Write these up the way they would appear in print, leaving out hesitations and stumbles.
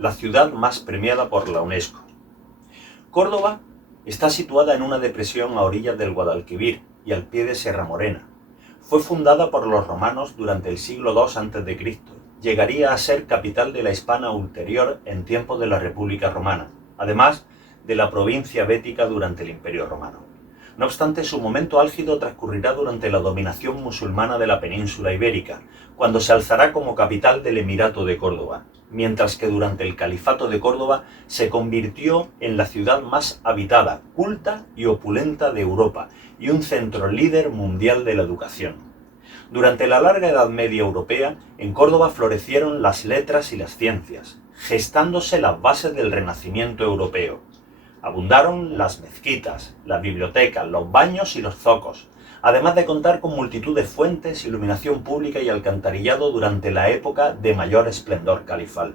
la ciudad más premiada por la UNESCO. Córdoba está situada en una depresión a orillas del Guadalquivir y al pie de Sierra Morena. Fue fundada por los romanos durante el siglo II a.C. Llegaría a ser capital de la Hispania ulterior en tiempos de la República Romana, además de la provincia bética durante el Imperio Romano. No obstante, su momento álgido transcurrirá durante la dominación musulmana de la península ibérica, cuando se alzará como capital del Emirato de Córdoba, mientras que durante el Califato de Córdoba se convirtió en la ciudad más habitada, culta y opulenta de Europa, y un centro líder mundial de la educación. Durante la larga Edad Media europea, en Córdoba florecieron las letras y las ciencias, gestándose las bases del Renacimiento europeo. Abundaron las mezquitas, las bibliotecas, los baños y los zocos, además de contar con multitud de fuentes, iluminación pública y alcantarillado durante la época de mayor esplendor califal.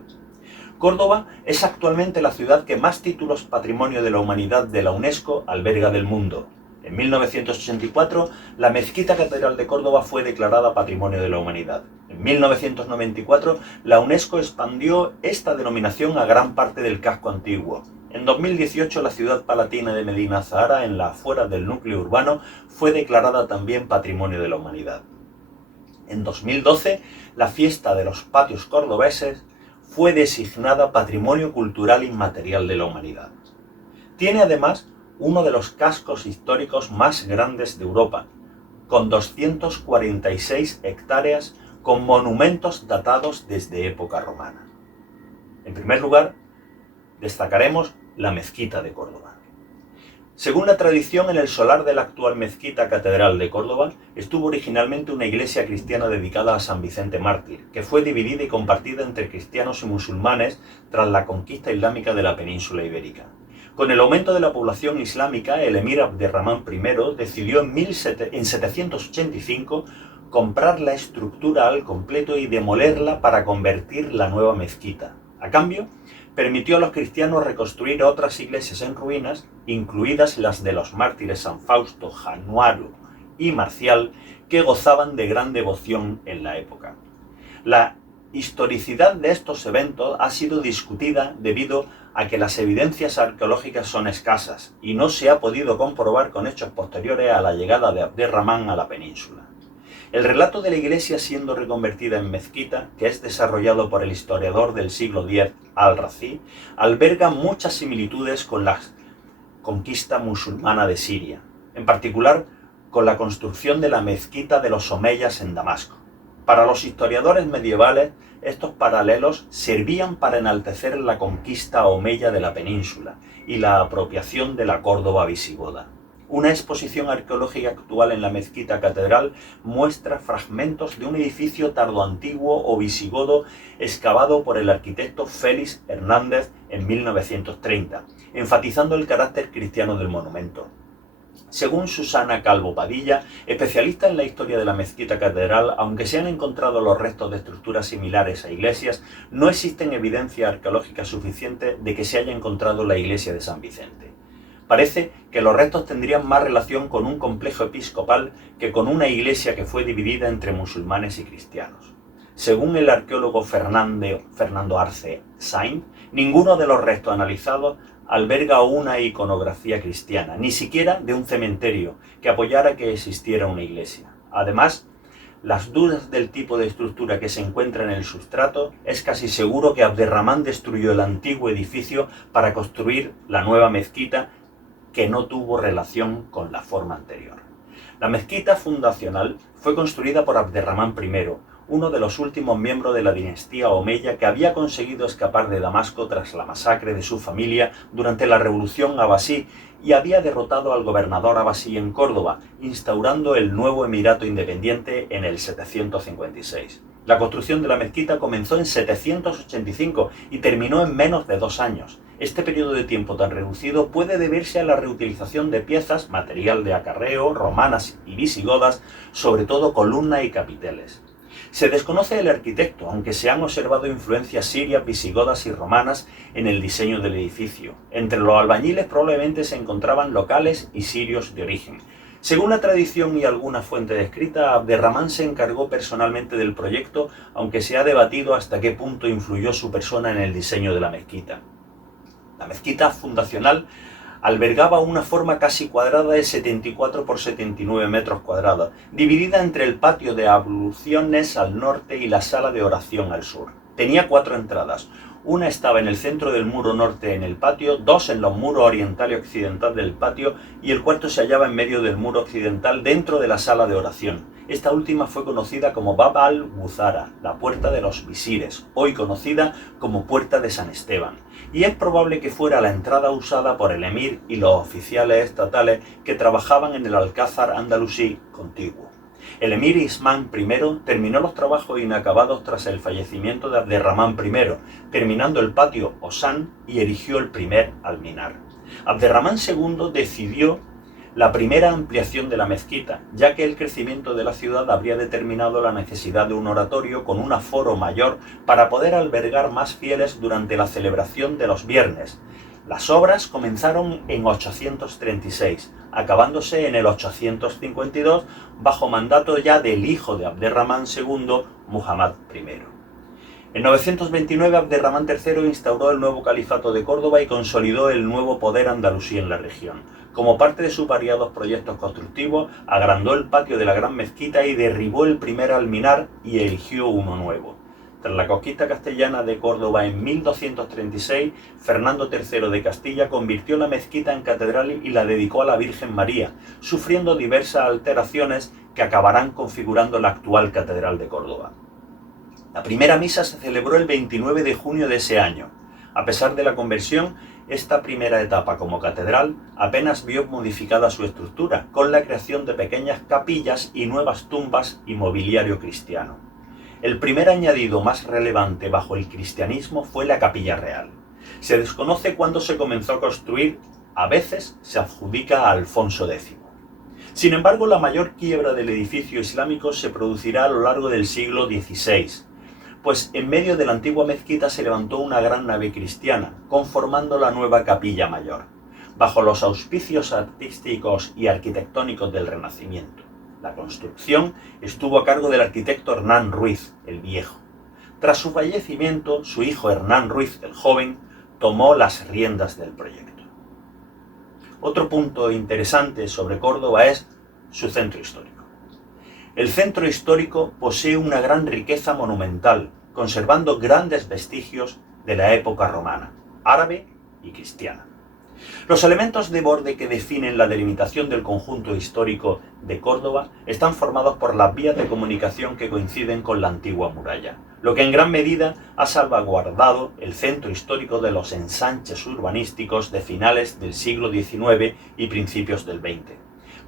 Córdoba es actualmente la ciudad que más títulos Patrimonio de la Humanidad de la UNESCO alberga del mundo. En 1984, la Mezquita Catedral de Córdoba fue declarada Patrimonio de la Humanidad. En 1994, la UNESCO expandió esta denominación a gran parte del casco antiguo. En 2018, la ciudad palatina de Medina Zahara, en las afueras del núcleo urbano, fue declarada también Patrimonio de la Humanidad. En 2012, la fiesta de los patios cordobeses fue designada Patrimonio Cultural Inmaterial de la Humanidad. Tiene además uno de los cascos históricos más grandes de Europa, con 246 hectáreas con monumentos datados desde época romana. En primer lugar, destacaremos la Mezquita de Córdoba. Según la tradición, en el solar de la actual Mezquita Catedral de Córdoba estuvo originalmente una iglesia cristiana dedicada a San Vicente Mártir, que fue dividida y compartida entre cristianos y musulmanes tras la conquista islámica de la península ibérica. Con el aumento de la población islámica, el emir Abderramán I decidió en 785 comprar la estructura al completo y demolerla para convertir la nueva mezquita. A cambio, permitió a los cristianos reconstruir otras iglesias en ruinas, incluidas las de los mártires San Fausto, Januaro y Marcial, que gozaban de gran devoción en la época. La historicidad de estos eventos ha sido discutida debido a que las evidencias arqueológicas son escasas y no se ha podido comprobar con hechos posteriores a la llegada de Abderramán a la península. El relato de la iglesia siendo reconvertida en mezquita, que es desarrollado por el historiador del siglo X, Al-Razi, alberga muchas similitudes con la conquista musulmana de Siria, en particular con la construcción de la mezquita de los omeyas en Damasco. Para los historiadores medievales, estos paralelos servían para enaltecer la conquista omeya de la península y la apropiación de la Córdoba visigoda. Una exposición arqueológica actual en la Mezquita Catedral muestra fragmentos de un edificio tardoantiguo o visigodo excavado por el arquitecto Félix Hernández en 1930, enfatizando el carácter cristiano del monumento. Según Susana Calvo Padilla, especialista en la historia de la Mezquita Catedral, aunque se han encontrado los restos de estructuras similares a iglesias, no existen evidencia arqueológica suficiente de que se haya encontrado la iglesia de San Vicente. Parece que los restos tendrían más relación con un complejo episcopal que con una iglesia que fue dividida entre musulmanes y cristianos. Según el arqueólogo Fernando Arce Sainz, ninguno de los restos analizados alberga una iconografía cristiana, ni siquiera de un cementerio que apoyara que existiera una iglesia. Además, las dudas del tipo de estructura que se encuentra en el sustrato, es casi seguro que Abderramán destruyó el antiguo edificio para construir la nueva mezquita, que no tuvo relación con la forma anterior. La mezquita fundacional fue construida por Abderramán I, uno de los últimos miembros de la dinastía omeya que había conseguido escapar de Damasco tras la masacre de su familia durante la revolución abasí y había derrotado al gobernador abasí en Córdoba, instaurando el nuevo emirato independiente en el 756. La construcción de la mezquita comenzó en 785 y terminó en menos de 2 años. Este periodo de tiempo tan reducido puede deberse a la reutilización de piezas, material de acarreo, romanas y visigodas, sobre todo columnas y capiteles. Se desconoce el arquitecto, aunque se han observado influencias sirias, visigodas y romanas en el diseño del edificio. Entre los albañiles probablemente se encontraban locales y sirios de origen. Según la tradición y alguna fuente escrita, Abderramán se encargó personalmente del proyecto, aunque se ha debatido hasta qué punto influyó su persona en el diseño de la mezquita. La mezquita fundacional albergaba una forma casi cuadrada de 74 por 79 metros cuadrados, dividida entre el patio de abluciones al norte y la sala de oración al sur. Tenía 4 entradas. Una estaba en el centro del muro norte en el patio, 2 en los muros oriental y occidental del patio y el cuarto se hallaba en medio del muro occidental dentro de la sala de oración. Esta última fue conocida como Bab al-Buzara, la puerta de los visires, hoy conocida como puerta de San Esteban, y es probable que fuera la entrada usada por el emir y los oficiales estatales que trabajaban en el alcázar andalusí contiguo. El emir Ismán I terminó los trabajos inacabados tras el fallecimiento de Abderramán I, terminando el patio Osán y erigió el primer alminar. Abderramán II decidió la primera ampliación de la mezquita, ya que el crecimiento de la ciudad habría determinado la necesidad de un oratorio con un aforo mayor para poder albergar más fieles durante la celebración de los viernes. Las obras comenzaron en 836, acabándose en el 852 bajo mandato ya del hijo de Abderramán II, Muhammad I. En 929 Abderramán III instauró el nuevo califato de Córdoba y consolidó el nuevo poder andalusí en la región. Como parte de sus variados proyectos constructivos, agrandó el patio de la gran mezquita y derribó el primer alminar y erigió uno nuevo. Tras la conquista castellana de Córdoba en 1236, Fernando III de Castilla convirtió la mezquita en catedral y la dedicó a la Virgen María, sufriendo diversas alteraciones que acabarán configurando la actual Catedral de Córdoba. La primera misa se celebró el 29 de junio de ese año. A pesar de la conversión, esta primera etapa como catedral apenas vio modificada su estructura, con la creación de pequeñas capillas y nuevas tumbas y mobiliario cristiano. El primer añadido más relevante bajo el cristianismo fue la capilla real. Se desconoce cuándo se comenzó a construir, a veces se adjudica a Alfonso X. Sin embargo, la mayor quiebra del edificio islámico se producirá a lo largo del siglo XVI, pues en medio de la antigua mezquita se levantó una gran nave cristiana, conformando la nueva capilla mayor, bajo los auspicios artísticos y arquitectónicos del Renacimiento. La construcción estuvo a cargo del arquitecto Hernán Ruiz, el Viejo. Tras su fallecimiento, su hijo Hernán Ruiz, el Joven, tomó las riendas del proyecto. Otro punto interesante sobre Córdoba es su centro histórico. El centro histórico posee una gran riqueza monumental, conservando grandes vestigios de la época romana, árabe y cristiana. Los elementos de borde que definen la delimitación del conjunto histórico de Córdoba están formados por las vías de comunicación que coinciden con la antigua muralla, lo que en gran medida ha salvaguardado el centro histórico de los ensanches urbanísticos de finales del siglo XIX y principios del XX,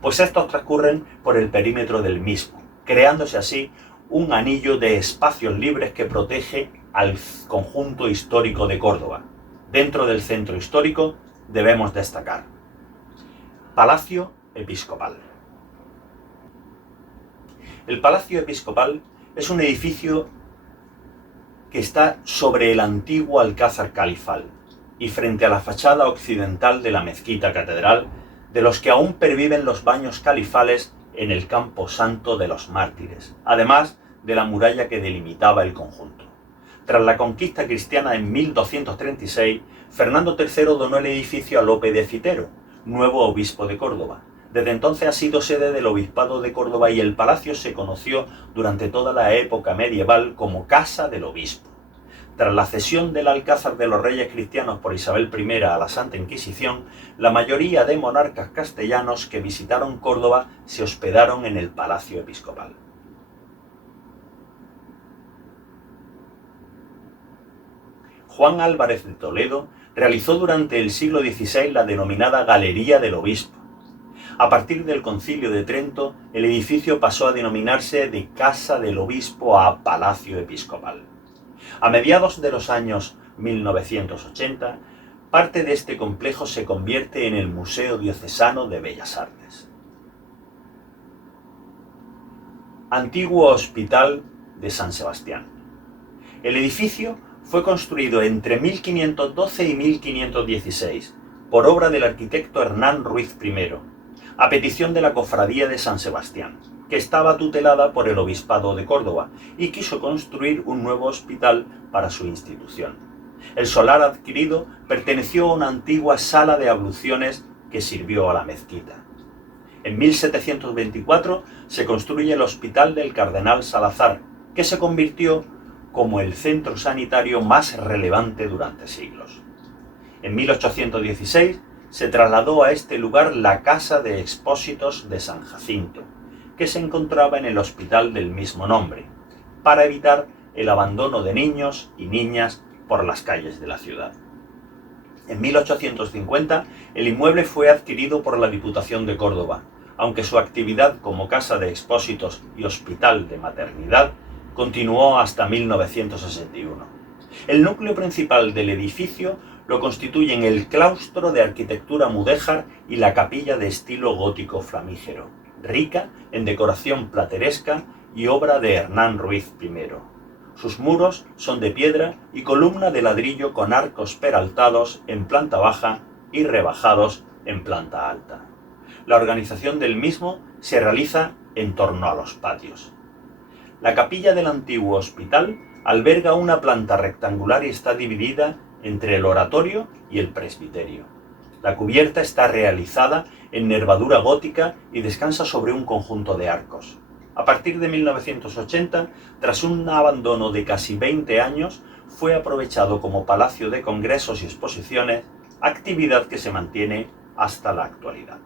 pues estos transcurren por el perímetro del mismo, creándose así un anillo de espacios libres que protege al conjunto histórico de Córdoba. Dentro del centro histórico debemos destacar Palacio Episcopal. El Palacio Episcopal es un edificio que está sobre el antiguo Alcázar Califal y frente a la fachada occidental de la mezquita catedral, de los que aún perviven los baños califales en el campo santo de los mártires, además de la muralla que delimitaba el conjunto. Tras la conquista cristiana en 1236, Fernando III donó el edificio a Lope de Citero, nuevo obispo de Córdoba. Desde entonces ha sido sede del obispado de Córdoba y el palacio se conoció durante toda la época medieval como Casa del Obispo. Tras la cesión del Alcázar de los Reyes Cristianos por Isabel I a la Santa Inquisición, la mayoría de monarcas castellanos que visitaron Córdoba se hospedaron en el Palacio Episcopal. Juan Álvarez de Toledo realizó durante el siglo XVI la denominada Galería del Obispo. A partir del Concilio de Trento, el edificio pasó a denominarse de Casa del Obispo a Palacio Episcopal. A mediados de los años 1980, parte de este complejo se convierte en el Museo Diocesano de Bellas Artes. Antiguo Hospital de San Sebastián. El edificio fue construido entre 1512 y 1516 por obra del arquitecto Hernán Ruiz I. a petición de la Cofradía de San Sebastián, que estaba tutelada por el Obispado de Córdoba y quiso construir un nuevo hospital para su institución. El solar adquirido perteneció a una antigua sala de abluciones que sirvió a la mezquita. En 1724 se construye el Hospital del Cardenal Salazar, que se convirtió como el centro sanitario más relevante durante siglos. En 1816 se trasladó a este lugar la Casa de Expósitos de San Jacinto, que se encontraba en el hospital del mismo nombre, para evitar el abandono de niños y niñas por las calles de la ciudad. En 1850 el inmueble fue adquirido por la Diputación de Córdoba, aunque su actividad como casa de expósitos y hospital de maternidad continuó hasta 1961. El núcleo principal del edificio lo constituyen el claustro de arquitectura mudéjar y la capilla de estilo gótico flamígero, rica en decoración plateresca y obra de Hernán Ruiz I. Sus muros son de piedra y columna de ladrillo con arcos peraltados en planta baja y rebajados en planta alta. La organización del mismo se realiza en torno a los patios. La capilla del antiguo hospital alberga una planta rectangular y está dividida entre el oratorio y el presbiterio. La cubierta está realizada en nervadura gótica y descansa sobre un conjunto de arcos. A partir de 1980, tras un abandono de casi 20 años, fue aprovechado como palacio de congresos y exposiciones, actividad que se mantiene hasta la actualidad.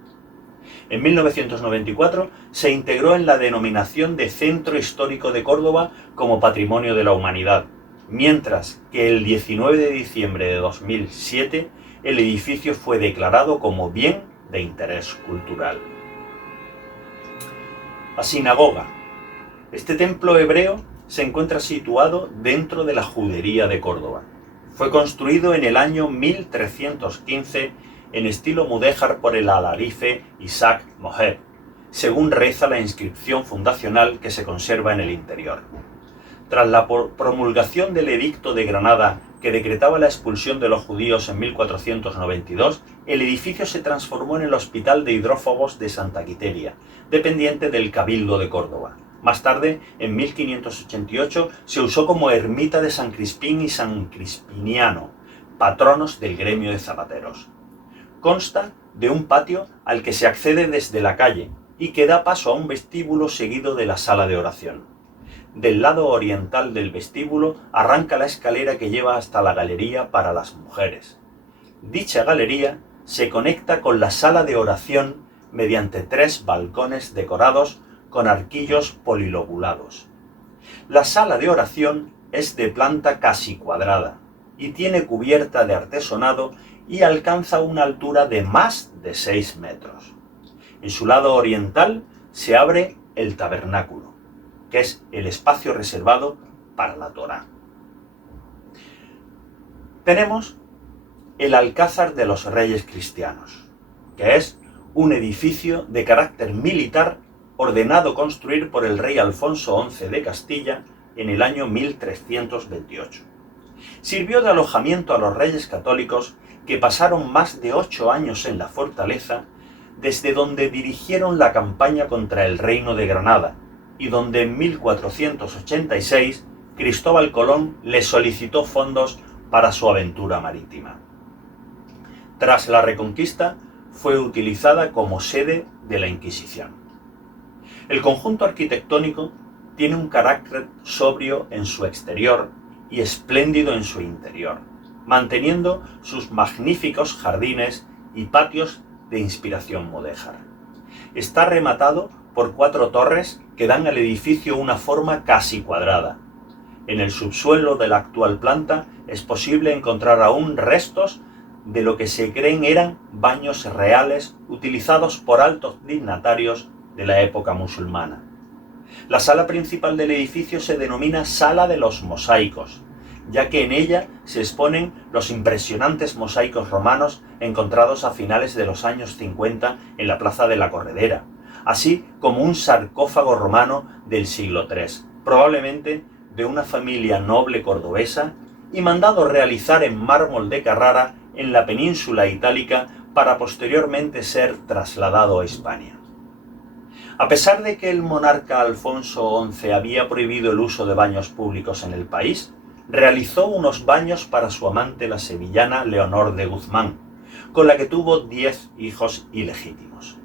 En 1994 se integró en la denominación de Centro Histórico de Córdoba como Patrimonio de la Humanidad, mientras que el 19 de diciembre de 2007 el edificio fue declarado como Bien de Interés Cultural. La sinagoga. Este templo hebreo se encuentra situado dentro de la Judería de Córdoba. Fue construido en el año 1315 en estilo mudéjar por el alarife Isaac Moheb, según reza la inscripción fundacional que se conserva en el interior. Tras la promulgación del Edicto de Granada, que decretaba la expulsión de los judíos en 1492, el edificio se transformó en el Hospital de Hidrófagos de Santa Quiteria, dependiente del Cabildo de Córdoba. Más tarde, en 1588, se usó como ermita de San Crispín y San Crispiniano, patronos del gremio de zapateros. Consta de un patio al que se accede desde la calle y que da paso a un vestíbulo seguido de la sala de oración. Del lado oriental del vestíbulo arranca la escalera que lleva hasta la galería para las mujeres. Dicha galería se conecta con la sala de oración mediante 3 balcones decorados con arquillos polilobulados. La sala de oración es de planta casi cuadrada y tiene cubierta de artesonado y alcanza una altura de más de 6 metros. En su lado oriental se abre el tabernáculo, que es el espacio reservado para la Torá. Tenemos el Alcázar de los Reyes Cristianos, que es un edificio de carácter militar ordenado construir por el rey Alfonso XI de Castilla en el año 1328. Sirvió de alojamiento a los reyes católicos que pasaron más de 8 años en la fortaleza, desde donde dirigieron la campaña contra el Reino de Granada, y donde en 1486 Cristóbal Colón le solicitó fondos para su aventura marítima. Tras la Reconquista, fue utilizada como sede de la Inquisición. El conjunto arquitectónico tiene un carácter sobrio en su exterior y espléndido en su interior, manteniendo sus magníficos jardines y patios de inspiración mudéjar. Está rematado por 4 torres que dan al edificio una forma casi cuadrada. En el subsuelo de la actual planta es posible encontrar aún restos de lo que se creen eran baños reales utilizados por altos dignatarios de la época musulmana. La sala principal del edificio se denomina Sala de los Mosaicos, ya que en ella se exponen los impresionantes mosaicos romanos encontrados a finales de los años 50 en la Plaza de la Corredera, así como un sarcófago romano del siglo III, probablemente de una familia noble cordobesa y mandado realizar en mármol de Carrara en la península itálica para posteriormente ser trasladado a Hispania. A pesar de que el monarca Alfonso XI había prohibido el uso de baños públicos en el país, realizó unos baños para su amante, la sevillana Leonor de Guzmán, con la que tuvo 10 hijos ilegítimos.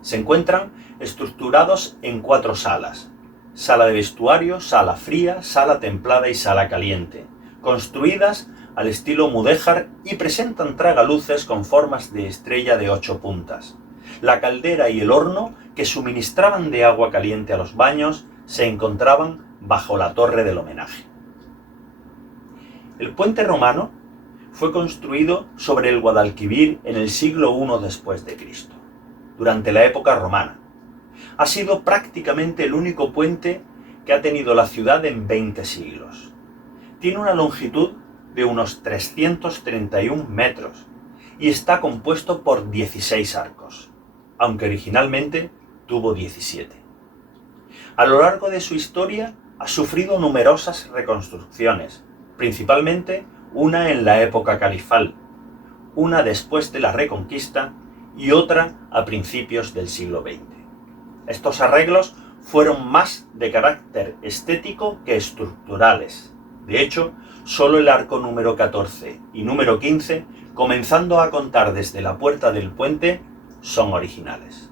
Se encuentran estructurados en 4 salas: sala de vestuario, sala fría, sala templada y sala caliente, construidas al estilo mudéjar y presentan tragaluces con formas de estrella de 8 puntas. La caldera y el horno que suministraban de agua caliente a los baños se encontraban bajo la torre del homenaje. El puente romano fue construido sobre el Guadalquivir en el siglo I después de Cristo, durante la época romana. Ha sido prácticamente el único puente que ha tenido la ciudad en 20 siglos. Tiene una longitud de unos 331 metros y está compuesto por 16 arcos, aunque originalmente tuvo 17. A lo largo de su historia ha sufrido numerosas reconstrucciones, principalmente una en la época califal, una después de la Reconquista y otra a principios del siglo XX. Estos arreglos fueron más de carácter estético que estructurales. De hecho, solo el arco número 14 y número 15, comenzando a contar desde la puerta del puente, son originales.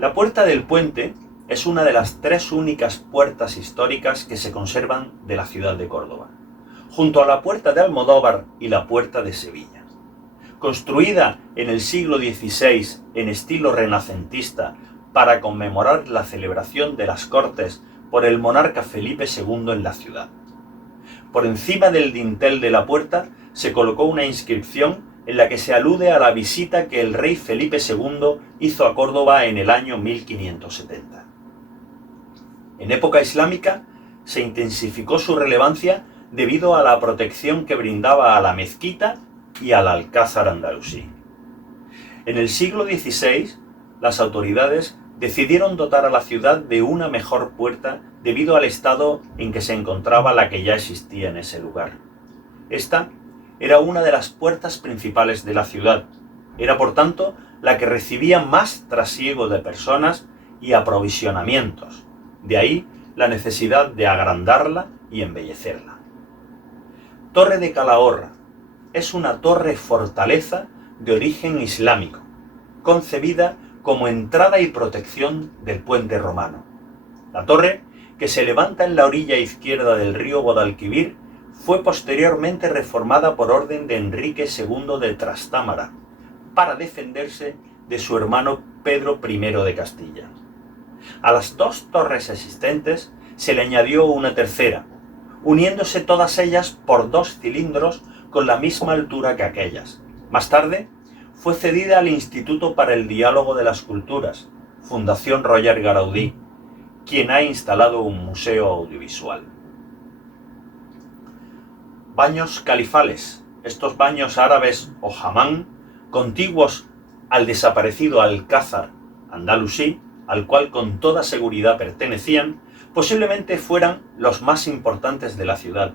La puerta del puente es una de las 3 únicas puertas históricas que se conservan de la ciudad de Córdoba, junto a la puerta de Almodóvar y la puerta de Sevilla. Construida en el siglo XVI en estilo renacentista para conmemorar la celebración de las Cortes por el monarca Felipe II en la ciudad. Por encima del dintel de la puerta se colocó una inscripción en la que se alude a la visita que el rey Felipe II hizo a Córdoba en el año 1570. En época islámica se intensificó su relevancia debido a la protección que brindaba a la mezquita y al alcázar andalusí. En el siglo XVI, las autoridades decidieron dotar a la ciudad de una mejor puerta debido al estado en que se encontraba la que ya existía en ese lugar. Esta era una de las puertas principales de la ciudad. Era, por tanto, la que recibía más trasiego de personas y aprovisionamientos. De ahí la necesidad de agrandarla y embellecerla. Torre de Calahorra es una torre fortaleza de origen islámico, concebida como entrada y protección del puente romano. La torre, que se levanta en la orilla izquierda del río Guadalquivir, fue posteriormente reformada por orden de Enrique II de Trastámara, para defenderse de su hermano Pedro I de Castilla. A las 2 torres existentes se le añadió una tercera, uniéndose todas ellas por 2 cilindros con la misma altura que aquellas. Más tarde, fue cedida al Instituto para el Diálogo de las Culturas, Fundación Roger Gaudí, quien ha instalado un museo audiovisual. Baños califales. Estos baños árabes o hamán, contiguos al desaparecido alcázar andalusí, al cual con toda seguridad pertenecían, posiblemente fueran los más importantes de la ciudad.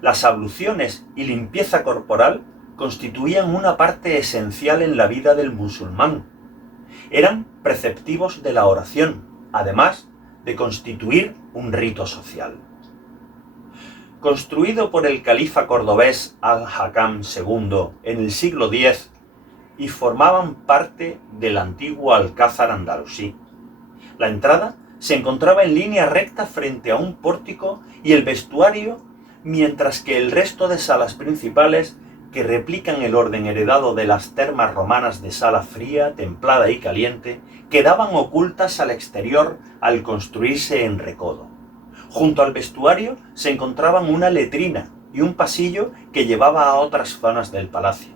Las abluciones y limpieza corporal constituían una parte esencial en la vida del musulmán. Eran preceptivos de la oración, además de constituir un rito social. Construido por el califa cordobés Al-Hakam II en el siglo X y formaban parte del antiguo alcázar andalusí. La entrada se encontraba en línea recta frente a un pórtico y el vestuario, mientras que el resto de salas principales, que replican el orden heredado de las termas romanas de sala fría, templada y caliente, quedaban ocultas al exterior al construirse en recodo. Junto al vestuario se encontraban una letrina y un pasillo que llevaba a otras zonas del palacio.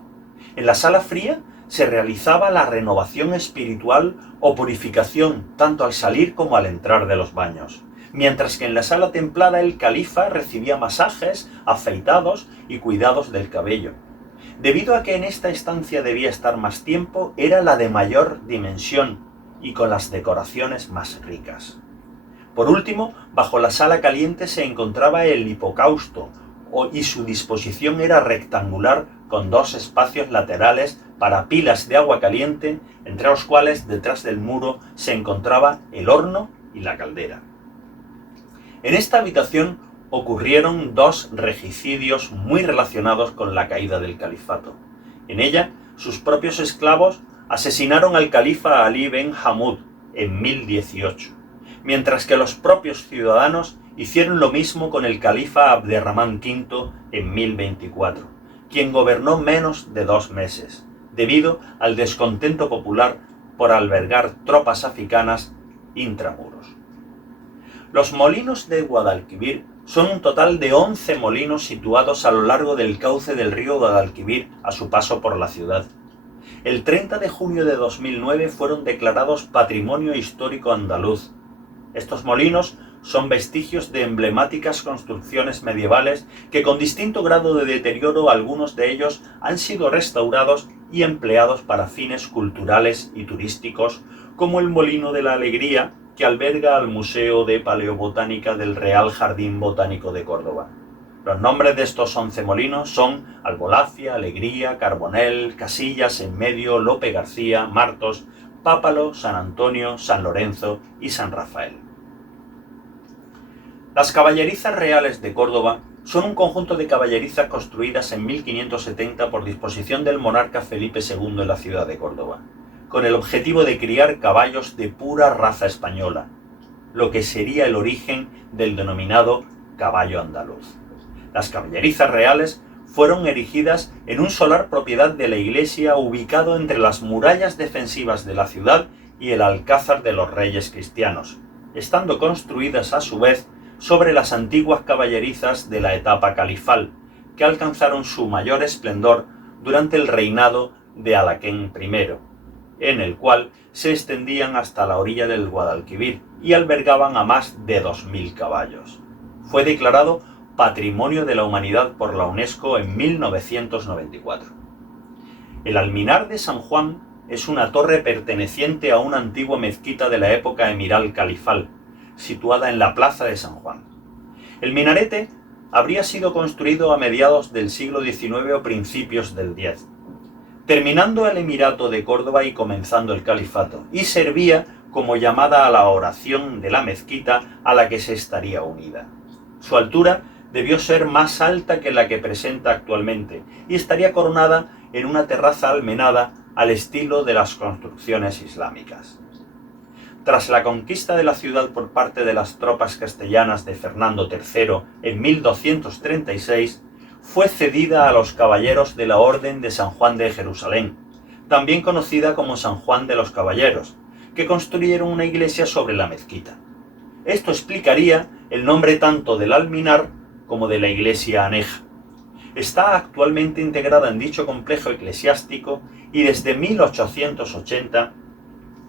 En la sala fría se realizaba la renovación espiritual o purificación tanto al salir como al entrar de los baños, mientras que en la sala templada el califa recibía masajes, afeitados y cuidados del cabello. Debido a que en esta estancia debía estar más tiempo, era la de mayor dimensión y con las decoraciones más ricas. Por último, bajo la sala caliente se encontraba el hipocausto y su disposición era rectangular con 2 espacios laterales para pilas de agua caliente, entre los cuales detrás del muro se encontraba el horno y la caldera. En esta habitación ocurrieron 2 regicidios muy relacionados con la caída del califato. En ella, sus propios esclavos asesinaron al califa Ali Ben Hammud en 1018, mientras que los propios ciudadanos hicieron lo mismo con el califa Abderramán V en 1024, quien gobernó menos de 2 meses, debido al descontento popular por albergar tropas africanas intramuros. Los molinos de Guadalquivir son un total de 11 molinos situados a lo largo del cauce del río Guadalquivir a su paso por la ciudad. El 30 de junio de 2009 fueron declarados Patrimonio Histórico Andaluz. Estos molinos son vestigios de emblemáticas construcciones medievales que con distinto grado de deterioro algunos de ellos han sido restaurados y empleados para fines culturales y turísticos, como el Molino de la Alegría, que alberga al Museo de Paleobotánica del Real Jardín Botánico de Córdoba. Los nombres de estos 11 molinos son Albolafia, Alegría, Carbonell, Casillas, Enmedio, Lope García, Martos, Pápalo, San Antonio, San Lorenzo y San Rafael. Las caballerizas reales de Córdoba son un conjunto de caballerizas construidas en 1570 por disposición del monarca Felipe II en la ciudad de Córdoba, con el objetivo de criar caballos de pura raza española, lo que sería el origen del denominado caballo andaluz. Las caballerizas reales fueron erigidas en un solar propiedad de la iglesia ubicado entre las murallas defensivas de la ciudad y el alcázar de los reyes cristianos, estando construidas a su vez sobre las antiguas caballerizas de la etapa califal, que alcanzaron su mayor esplendor durante el reinado de Alaquén I, en el cual se extendían hasta la orilla del Guadalquivir y albergaban a más de 2000 caballos. Fue declarado Patrimonio de la Humanidad por la UNESCO en 1994. El Alminar de San Juan es una torre perteneciente a una antigua mezquita de la época emiral califal, situada en la plaza de San Juan. El minarete habría sido construido a mediados del siglo XIX o principios del X, terminando el Emirato de Córdoba y comenzando el Califato, y servía como llamada a la oración de la mezquita a la que se estaría unida. Su altura debió ser más alta que la que presenta actualmente y estaría coronada en una terraza almenada al estilo de las construcciones islámicas. Tras la conquista de la ciudad por parte de las tropas castellanas de Fernando III en 1236, fue cedida a los caballeros de la Orden de San Juan de Jerusalén, también conocida como San Juan de los Caballeros, que construyeron una iglesia sobre la mezquita. Esto explicaría el nombre tanto del alminar como de la iglesia aneja. Está actualmente integrada en dicho complejo eclesiástico y desde 1880,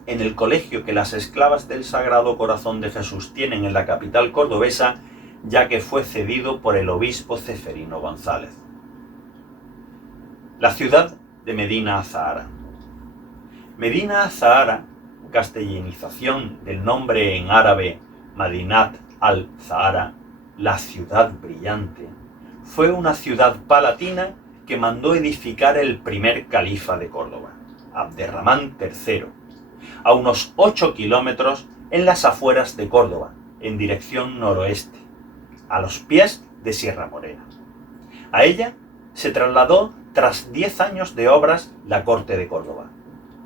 en el colegio que las esclavas del Sagrado Corazón de Jesús tienen en la capital cordobesa, ya que fue cedido por el obispo Ceferino González. La ciudad de Medina Azahara. Medina Azahara, castellanización del nombre en árabe Madinat al-Zahara, la ciudad brillante, fue una ciudad palatina que mandó edificar el primer califa de Córdoba, Abderramán III, a unos 8 kilómetros en las afueras de Córdoba, en dirección noroeste, a los pies de Sierra Morena. A ella se trasladó tras 10 años de obras la corte de Córdoba.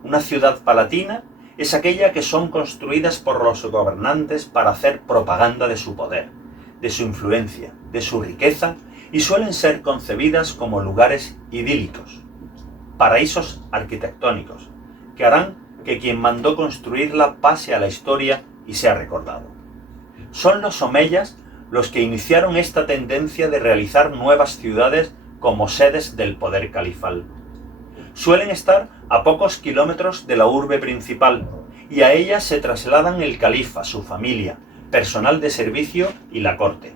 Una ciudad palatina es aquella que son construidas por los gobernantes para hacer propaganda de su poder, de su influencia, de su riqueza, y suelen ser concebidas como lugares idílicos, paraísos arquitectónicos, que harán que quien mandó construirla pase a la historia y sea recordado. Son los omeyas los que iniciaron esta tendencia de realizar nuevas ciudades como sedes del poder califal. Suelen estar a pocos kilómetros de la urbe principal y a ellas se trasladan el califa, su familia, personal de servicio y la corte.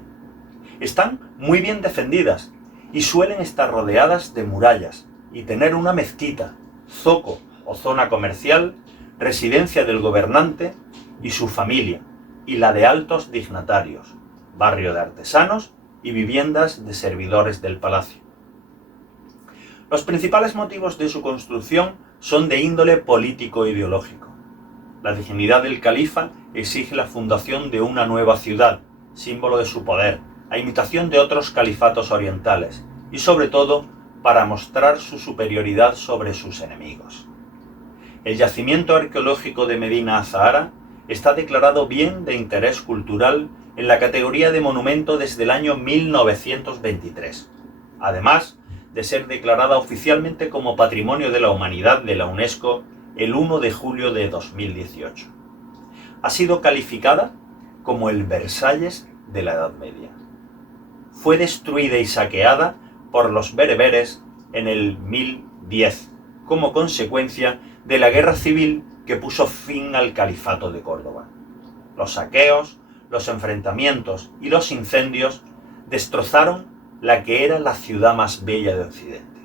Están muy bien defendidas y suelen estar rodeadas de murallas y tener una mezquita, zoco o zona comercial, residencia del gobernante y su familia, y la de altos dignatarios, barrio de artesanos y viviendas de servidores del palacio. Los principales motivos de su construcción son de índole político-ideológico. La dignidad del califa exige la fundación de una nueva ciudad, símbolo de su poder, a imitación de otros califatos orientales, y sobre todo para mostrar su superioridad sobre sus enemigos. El yacimiento arqueológico de Medina Azahara está declarado bien de interés cultural en la categoría de monumento desde el año 1923, además de ser declarada oficialmente como Patrimonio de la Humanidad de la UNESCO el 1 de julio de 2018. Ha sido calificada como el Versalles de la Edad Media. Fue destruida y saqueada por los bereberes en el 1010, como consecuencia de la guerra civil que puso fin al califato de Córdoba. Los saqueos, los enfrentamientos y los incendios destrozaron la que era la ciudad más bella de Occidente.